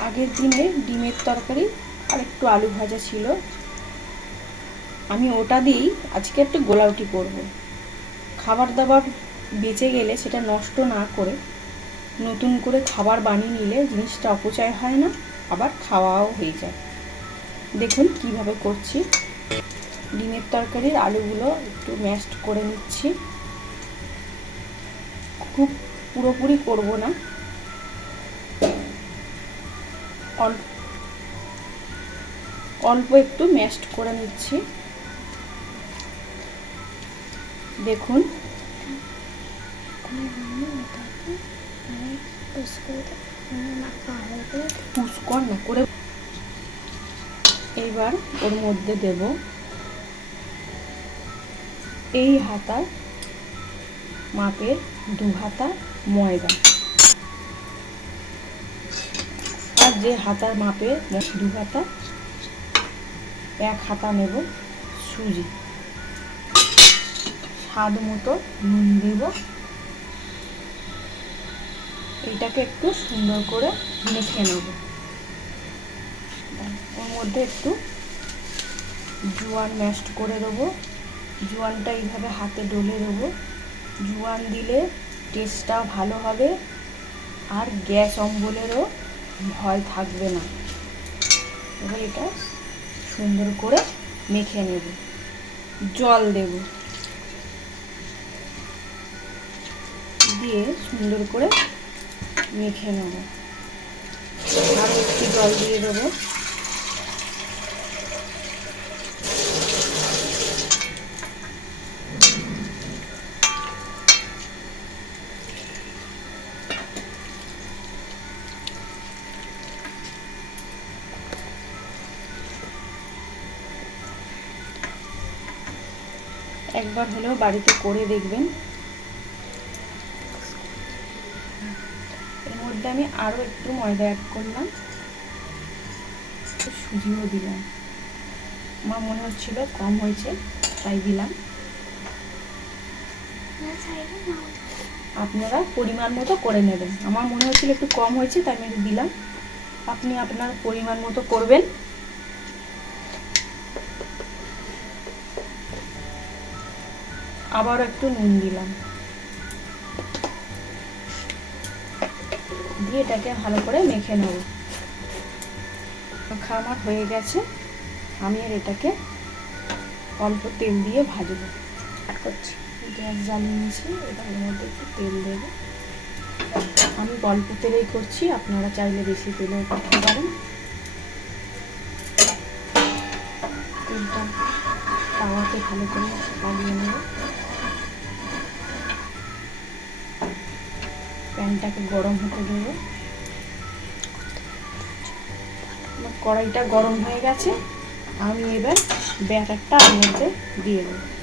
আগের দিনে ডিমের তরকারি আর একটু আলু ভাজা ছিল। আমি ওটা দিয়েই আজকে একটু গোলাউটি করব। খাবার দাবার বেঁচে গেলে সেটা নষ্ট না করে নতুন করে খাবার বানিয়ে নিলে জিনিসটা অপচয় হয় না, আবার খাওয়াও হয়ে যায়। দেখুন কীভাবে করছি। ডিমের তরকারির আলুগুলো একটু ম্যাশড করে নিচ্ছি। খুব পুরোপুরি করব না। অল্প অল্প একটু ম্যাশড করে নিচ্ছি। দেখুন। পুষ্কর করে এইবার ওর মধ্যে দেব এই হাতার মাপের দু হাতা ময়দা আর যে হাতার মাপে দু হাতা, এক হাতা নেব, সুজি। স্বাদ মতো নুন দেব। এটাকে একটু সুন্দর করে মেখে নেব। ওর মধ্যে একটু জোয়ান ম্যাশড করে দেবো। জোয়ানটা এইভাবে হাতে ডলে দেবো। জোয়ান দিলে টেস্টটাও ভালো হবে। আর গ্যাস অম্বলেরও ভয় থাকবে না। এবার এটা সুন্দর করে মেখে নেব। জল দেব। দিয়ে সুন্দর করে মেখে নেব। আর একটু জল দিয়ে দেবো। একবার হলেও বাড়িতে করে দেখবেন। এর মধ্যে আমি আরও একটু ময়দা অ্যাড করলাম। সুজিও দিলাম। আমার মনে হচ্ছিল কম হয়েছে তাই দিলাম। আপনারা পরিমাণ মতো করে নেবেন। আমার মনে হচ্ছিল একটু কম হয়েছে তাই আমি দিলাম। আপনি আপনার পরিমাণ মতো করবেন। আবার একটু নুন দিলাম। দিয়ে এটাকে ভালো করে মেখে নেব। মাখা আমার হয়ে গেছে। আমি আর এটাকে অল্প তেল দিয়ে ভাজবো। করছি। গ্যাস জ্বালিয়ে নিয়েছি এর মধ্যে একটু তেল দেব। আমি অল্প তেলেই করছি, আপনারা চাইলে বেশি তেলেও করতে পারেন। তেলটা তাওয়াতে ভালো করে লাগিয়ে নেব। প্যানটাকে গরম হতে দেবো। কড়াইটা গরম হয়ে গেছে। আমি এবার ব্যাটারটা এর মধ্যে দিয়ে দেবো।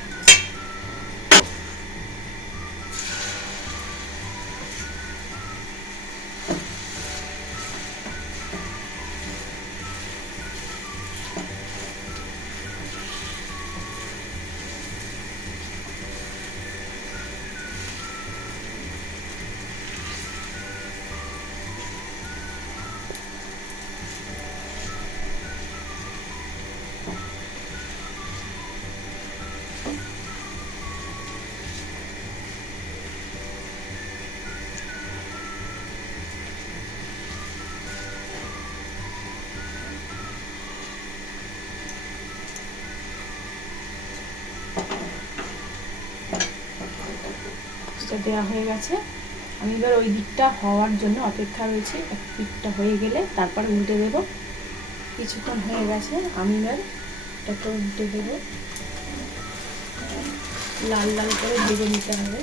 সেটা দেওয়া হয়ে গেছে। আমি এবার ওই দিকটা হওয়ার জন্য অপেক্ষা রয়েছি। এক দিকটা হয়ে গেলে তারপরে উল্টে দেবো। কিছুক্ষণ হয়ে গেছে, আমি এবার এটাকে উল্টে দেবো। লাল লাল করে ভেজে নিতে হবে।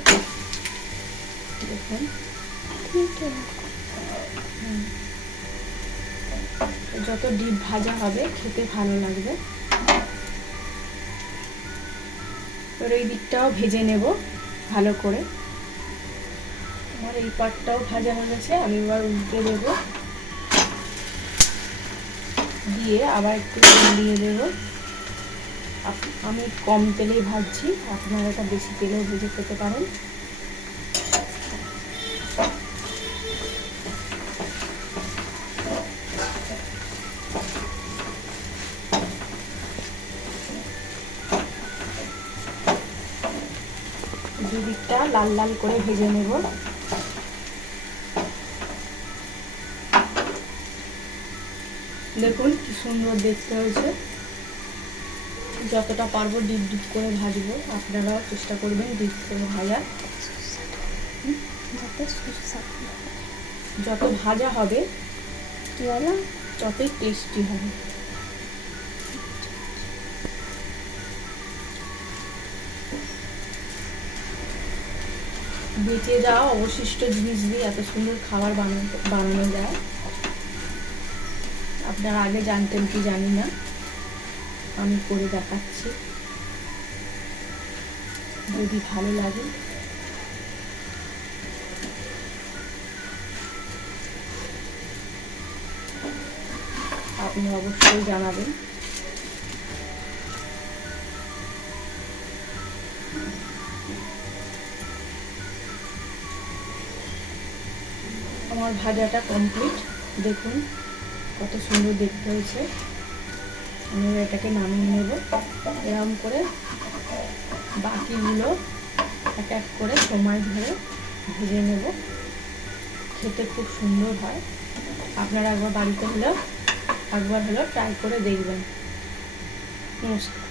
দেখুন। যত ডিপ ভাজা হবে, খেতে ভালো লাগবে। এবার ওই দিকটাও ভেজে নেব ভালো করে। আমার এই পাটটাও ভাজা হয়ে গেছে, আমি এবার উল্টে দেব। দিয়ে আবার একটু তেল দিয়ে দেব। আমি কম তেলেই ভাজছি, আপনারা এটা বেশি তেলেও ভেজে খেতে পারেন। দুদিকটা লাল লাল করে ভেজে নেব। দেখুন কি সুন্দর দেখতে হয়েছে। যতটা পারব ডিপ ডিপ করে ভাজবো। আপনারাও চেষ্টা করবেন ডিপ করে ভাজার যাতে ভাজা হবে, কি বলো? ততই টেস্টি হবে। বেঁচে যাওয়া অবশিষ্ট জিনিস দিয়ে এত সুন্দর খাবার বানানো বানানো যায়। আপনারা আগে জানতেন কি জানি না। আমি করে দেখাচ্ছি। যদি ভালো লাগে। আপনি অবশ্যই জানাবেন। আমার ভাজাটা কমপ্লিট দেখুন। কত সুন্দর দেখতে হয়েছে। আমি এটাকে নামিয়ে নেব। এরকম করে বাকিগুলো এক এক করে সময় ধরে ভেজে নেব। খেতে খুব সুন্দর হয়। আপনারা একবার বাড়িতে হলেও একবার হলেও ট্রাই করে দেখবেন। নমস্কার।